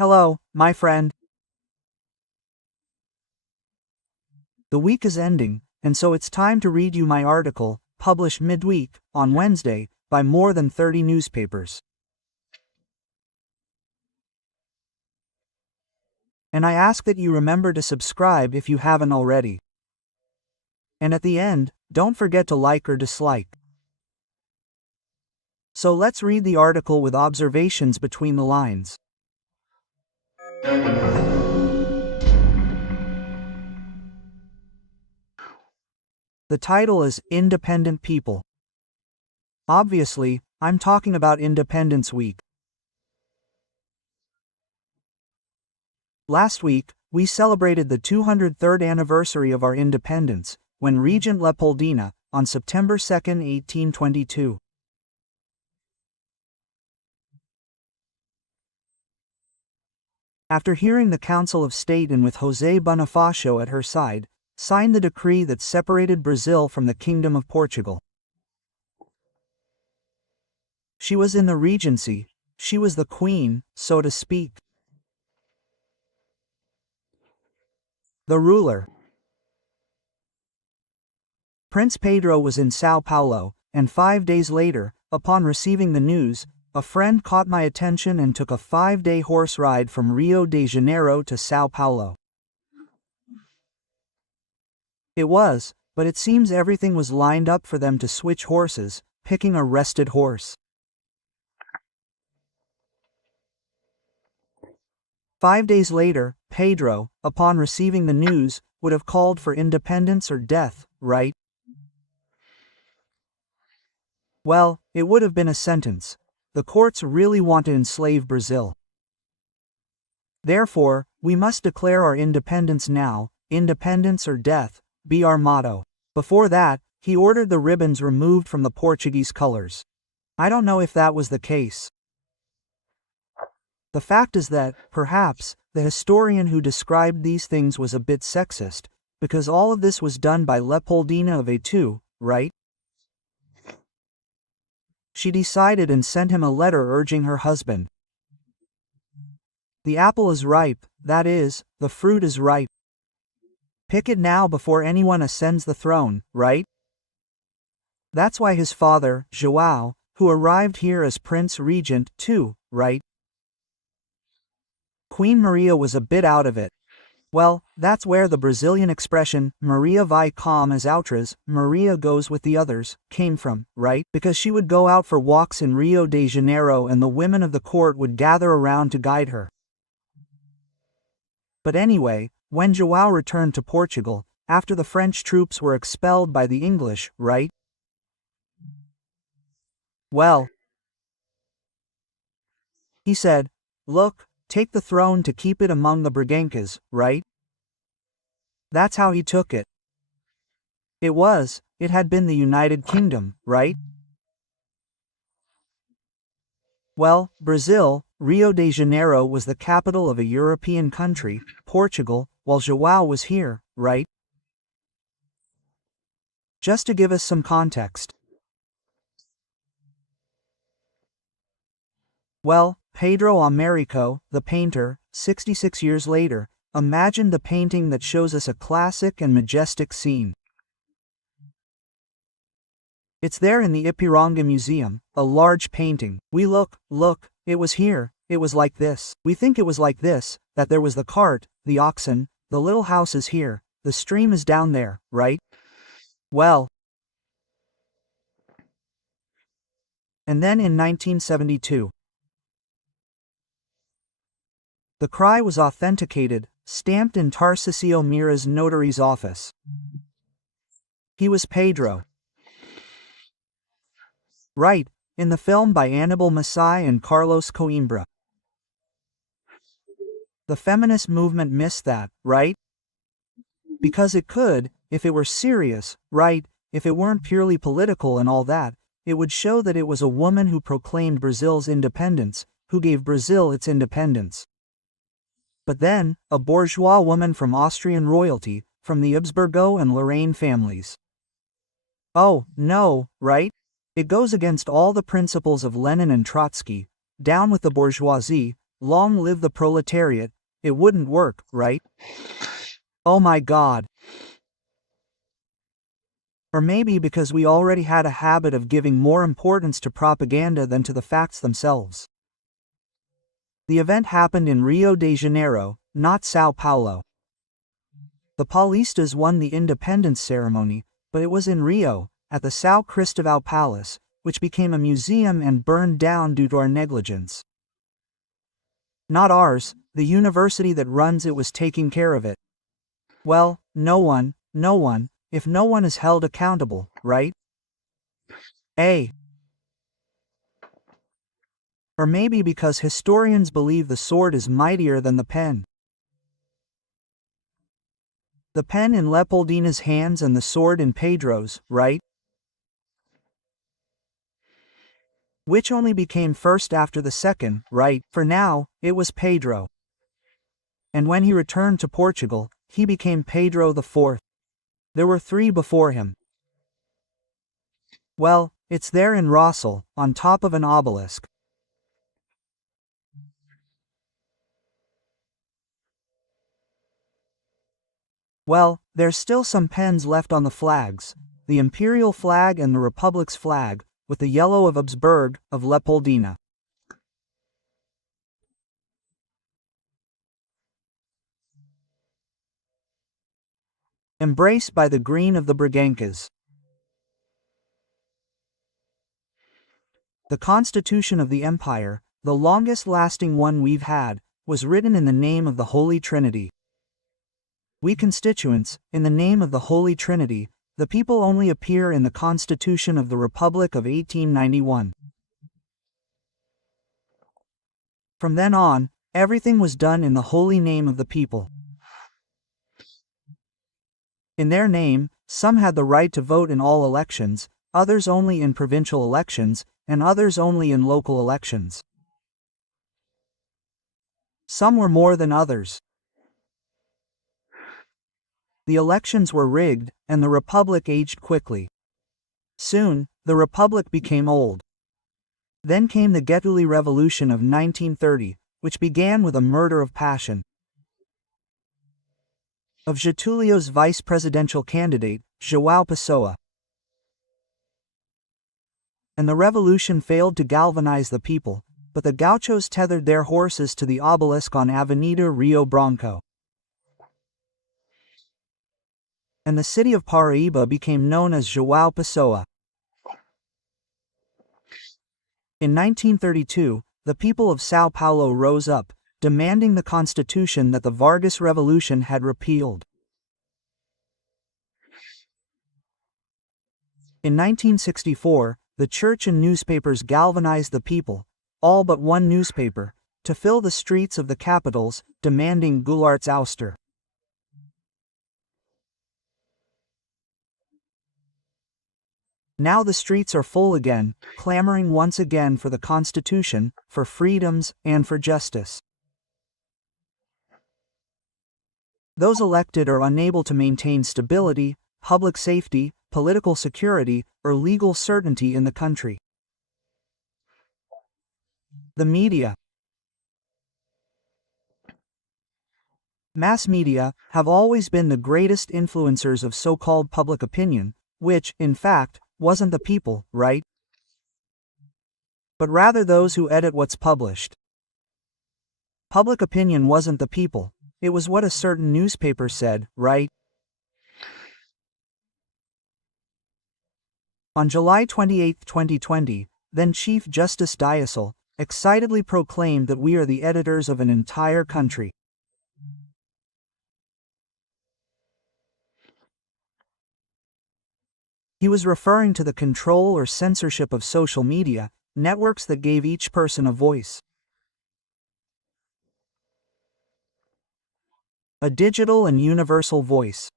Hello, my friend. The week is ending, and so it's time to read you my article, published midweek, on Wednesday, by more than 30 newspapers. And I ask that you remember to subscribe if you haven't already. And at the end, don't forget to like or dislike. So let's read the article with observations between the lines. The title is Independent People. Obviously, I'm talking about Independence Week. Last week, we celebrated the 203rd anniversary of our independence, when Regent Leopoldina, on September 2, 1822. After hearing the Council of State and with José Bonifacio at her side, signed the decree that separated Brazil from the Kingdom of Portugal. She was in the regency, she was the queen, so to speak. The ruler. Prince Pedro was in São Paulo, and 5 days later, upon receiving the news, a friend caught my attention and took a 5-day horse ride from Rio de Janeiro to São Paulo. It was, but it seems everything was lined up for them to switch horses, picking a rested horse. 5 days later, Pedro, upon receiving the news, would have called for independence or death, right? Well, it would have been a sentence. The courts really want to enslave Brazil. Therefore, we must declare our independence now, independence or death, be our motto. Before that, he ordered the ribbons removed from the Portuguese colors. I don't know if that was the case. The fact is that, perhaps, the historian who described these things was a bit sexist, because all of this was done by Leopoldina of A2, right? She decided and sent him a letter urging her husband. The apple is ripe, that is, the fruit is ripe. Pick it now before anyone ascends the throne, right? That's why his father, João, who arrived here as Prince Regent, too, right? Queen Maria was a bit out of it. Well, that's where the Brazilian expression, Maria vai com as outras, Maria goes with the others, came from, right? Because she would go out for walks in Rio de Janeiro and the women of the court would gather around to guide her. But anyway, when João returned to Portugal, after the French troops were expelled by the English, right? Well, he said, look, take the throne to keep it among the Braganças, right? That's how he took it. It had been the United Kingdom, right? Well, Brazil, Rio de Janeiro was the capital of a European country, Portugal, while João was here, right? Just to give us some context. Well, Pedro Américo, the painter, 66 years later, imagined the painting that shows us a classic and majestic scene. It's there in the Ipiranga Museum, a large painting. We look, it was here, it was like this. We think it was like this, that there was the cart, the oxen, the little house is here, the stream is down there, right? Well. And then in 1972, the cry was authenticated, stamped in Tarcísio Mira's notary's office. He was Pedro. Right, in the film by Aníbal Massai and Carlos Coimbra. The feminist movement missed that, right? Because it could, if it were serious, right, if it weren't purely political and all that, it would show that it was a woman who proclaimed Brazil's independence, who gave Brazil its independence. But then, a bourgeois woman from Austrian royalty, from the Habsburgo and Lorraine families. Oh, no, right? It goes against all the principles of Lenin and Trotsky, down with the bourgeoisie, long live the proletariat, it wouldn't work, right? Oh my God. Or maybe because we already had a habit of giving more importance to propaganda than to the facts themselves. The event happened in Rio de Janeiro, not Sao Paulo. The Paulistas won the independence ceremony, but it was in Rio, at the São Cristóvão Palace, which became a museum and burned down due to our negligence. Not ours, the university that runs it was taking care of it. Well, no one, if no one is held accountable, right? Or maybe because historians believe the sword is mightier than the pen. The pen in Leopoldina's hands and the sword in Pedro's, right? Which only became first after the second, right? For now, it was Pedro. And when he returned to Portugal, he became Pedro the Fourth. There were 3 before him. Well, it's there in Rossel, on top of an obelisk. Well, there's still some pens left on the flags, the imperial flag and the republic's flag, with the yellow of Habsburg, of Leopoldina. Embraced by the green of the Braganças. The Constitution of the Empire, the longest-lasting one we've had, was written in the name of the Holy Trinity. We constituents, in the name of the Holy Trinity, the people only appear in the Constitution of the Republic of 1891. From then on, everything was done in the holy name of the people. In their name, some had the right to vote in all elections, others only in provincial elections, and others only in local elections. Some were more than others. The elections were rigged, and the Republic aged quickly. Soon, the Republic became old. Then came the Getuli Revolution of 1930, which began with a murder of passion of Getulio's vice-presidential candidate, João Pessoa. And the revolution failed to galvanize the people, but the gauchos tethered their horses to the obelisk on Avenida Rio Branco. And the city of Paraíba became known as João Pessoa. In 1932, the people of São Paulo rose up, demanding the constitution that the Vargas Revolution had repealed. In 1964, the church and newspapers galvanized the people, all but one newspaper, to fill the streets of the capitals, demanding Goulart's ouster. Now the streets are full again, clamoring once again for the Constitution, for freedoms, and for justice. Those elected are unable to maintain stability, public safety, political security, or legal certainty in the country. The media. Mass media have always been the greatest influencers of so-called public opinion, which, in fact, wasn't the people, right? But rather those who edit what's published. Public opinion wasn't the people, it was what a certain newspaper said, right? On July 28, 2020, then Chief Justice Diasol excitedly proclaimed that we are the editors of an entire country. He was referring to the control or censorship of social media, networks that gave each person a voice. A digital and universal voice.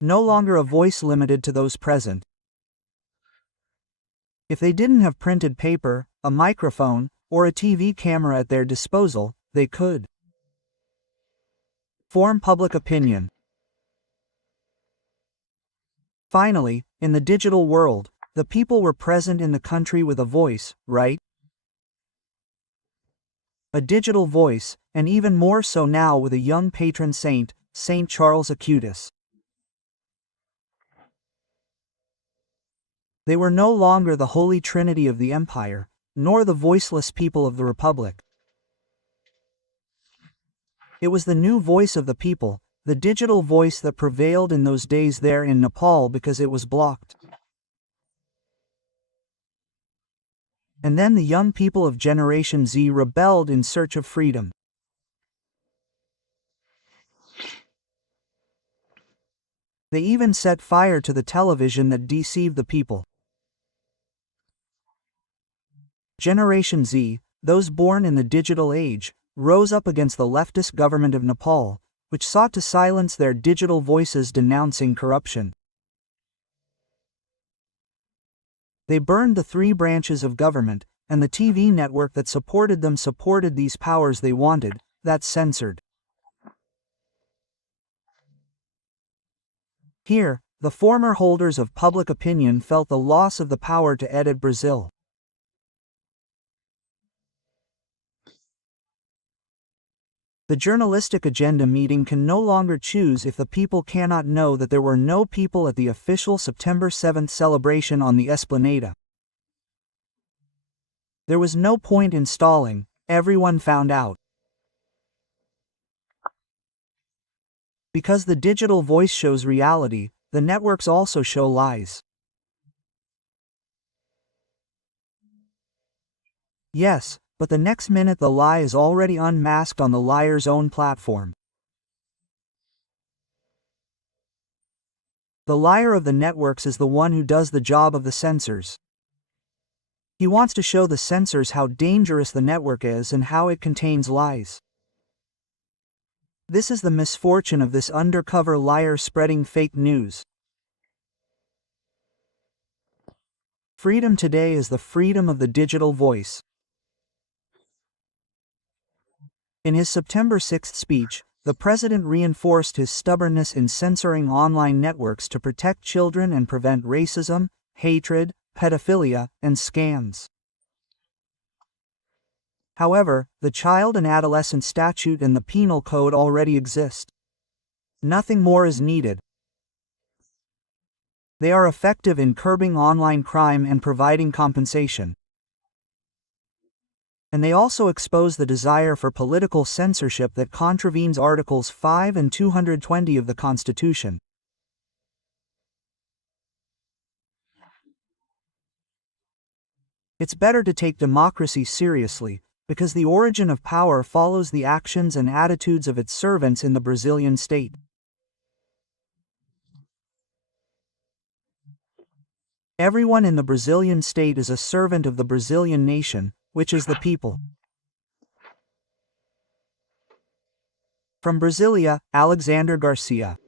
No longer a voice limited to those present. If they didn't have printed paper, a microphone, or a TV camera at their disposal, they could form public opinion. Finally, in the digital world, the people were present in the country with a voice, right? A digital voice, and even more so now with a young patron saint, Saint Charles Acutis. They were no longer the holy trinity of the empire, nor the voiceless people of the republic. It was the new voice of the people, the digital voice that prevailed in those days there in Nepal because it was blocked. And then the young people of Generation Z rebelled in search of freedom. They even set fire to the television that deceived the people. Generation Z, those born in the digital age, rose up against the leftist government of Nepal, which sought to silence their digital voices denouncing corruption. They burned the 3 branches of government, and the TV network that supported them supported these powers they wanted, that censored. Here, the former holders of public opinion felt the loss of the power to edit Brazil. The journalistic agenda meeting can no longer choose if the people cannot know that there were no people at the official September 7th celebration on the Esplanada. There was no point in stalling, everyone found out. Because the digital voice shows reality, the networks also show lies. Yes, but the next minute the lie is already unmasked on the liar's own platform. The liar of the networks is the one who does the job of the censors. He wants to show the censors how dangerous the network is and how it contains lies. This is the misfortune of this undercover liar spreading fake news. Freedom today is the freedom of the digital voice. In his September 6th speech, the president reinforced his stubbornness in censoring online networks to protect children and prevent racism, hatred, pedophilia, and scams. However, the Child and Adolescent Statute and the Penal Code already exist. Nothing more is needed. They are effective in curbing online crime and providing compensation. And they also expose the desire for political censorship that contravenes Articles 5 and 220 of the Constitution. It's better to take democracy seriously, because the origin of power follows the actions and attitudes of its servants in the Brazilian state. Everyone in the Brazilian state is a servant of the Brazilian nation, which is the people. From Brasilia, Alexandre Garcia.